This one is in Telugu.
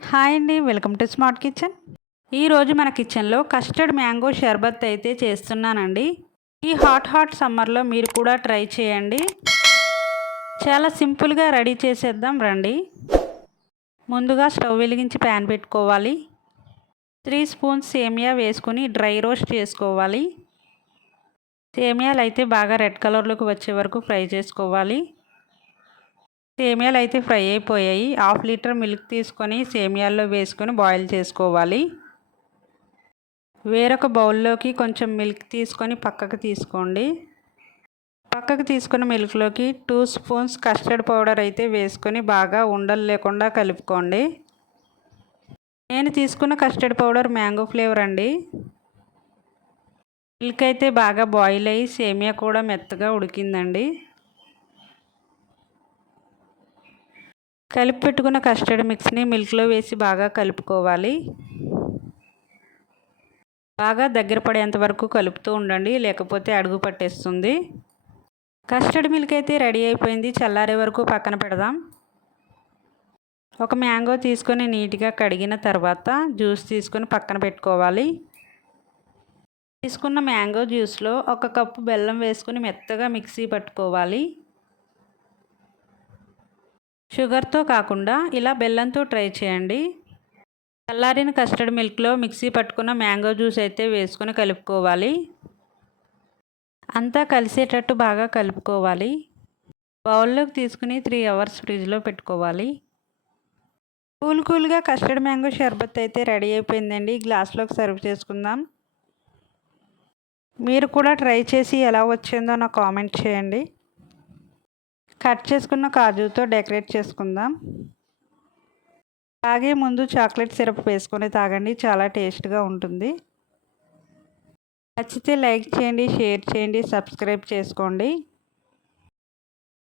హాయ్ అండి, వెల్కమ్ టు స్మార్ట్ కిచెన్. ఈరోజు మన కిచెన్లో కస్టర్డ్ మ్యాంగో షర్బత్ అయితే చేస్తున్నానండి. ఈ హాట్ సమ్మర్లో మీరు కూడా ట్రై చేయండి. చాలా సింపుల్గా రెడీ చేసేద్దాం రండి. ముందుగా స్టవ్ వెలిగించి ప్యాన్ పెట్టుకోవాలి. 3 స్పూన్స్ సేమియా వేసుకొని డ్రై రోస్ట్ చేసుకోవాలి. సేమియాలు అయితే బాగా రెడ్ కలర్లోకి వచ్చే వరకు ఫ్రై చేసుకోవాలి. సేమియాలు అయితే ఫ్రై అయిపోయాయి. 1/2 లీటర్ మిల్క్ తీసుకొని సేమియాల్లో వేసుకొని బాయిల్ చేసుకోవాలి. వేరొక బౌల్లోకి కొంచెం మిల్క్ తీసుకొని పక్కకు తీసుకోండి. పక్కకు తీసుకున్న మిల్క్లోకి 2 స్పూన్స్ కస్టర్డ్ పౌడర్ అయితే వేసుకొని బాగా ఉండలు లేకుండా కలుపుకోండి. నేను తీసుకున్న కస్టర్డ్ పౌడర్ మ్యాంగో ఫ్లేవర్ అండి. మిల్క్ అయితే బాగా బాయిల్ అయ్యి సేమియా కూడా మెత్తగా ఉడికిందండి. కలిపి పెట్టుకున్న కస్టర్డ్ మిక్స్ని మిల్క్లో వేసి బాగా కలుపుకోవాలి. బాగా దగ్గర పడేంత వరకు కలుపుతూ ఉండండి, లేకపోతే అడుగు పట్టేస్తుంది. కస్టర్డ్ మిల్క్ అయితే రెడీ అయిపోయింది. చల్లారే వరకు పక్కన పెడదాం. ఒక మ్యాంగో తీసుకొని నీట్గా కడిగిన తర్వాత జ్యూస్ తీసుకొని పక్కన పెట్టుకోవాలి. తీసుకున్న మ్యాంగో జ్యూస్లో 1 కప్పు బెల్లం వేసుకొని మెత్తగా మిక్సీ పట్టుకోవాలి. షుగర్తో కాకుండా ఇలా బెల్లంతో ట్రై చేయండి. చల్లారిన కస్టర్డ్ మిల్క్లో మిక్సీ పట్టుకున్న మ్యాంగో జ్యూస్ అయితే వేసుకొని కలుపుకోవాలి. అంతా కలిసేటట్టు బాగా కలుపుకోవాలి. బౌల్లోకి తీసుకుని 3 అవర్స్ ఫ్రిడ్జ్లో పెట్టుకోవాలి. కూల్గా కస్టర్డ్ మ్యాంగో షర్బత్ అయితే రెడీ అయిపోయిందండి. గ్లాస్లోకి సర్వ్ చేసుకుందాం. మీరు కూడా ట్రై చేసి ఎలా వచ్చిందో నాకు కామెంట్ చేయండి. కట్ చేసుకున్న కాజుతో డెకరేట్ చేసుకుందాం. తాగే ముందు చాక్లెట్ సిరప్ వేసుకొని తాగండి, చాలా టేస్ట్గా ఉంటుంది. నచ్చితే లైక్ చేయండి, షేర్ చేయండి, సబ్స్క్రైబ్ చేసుకోండి.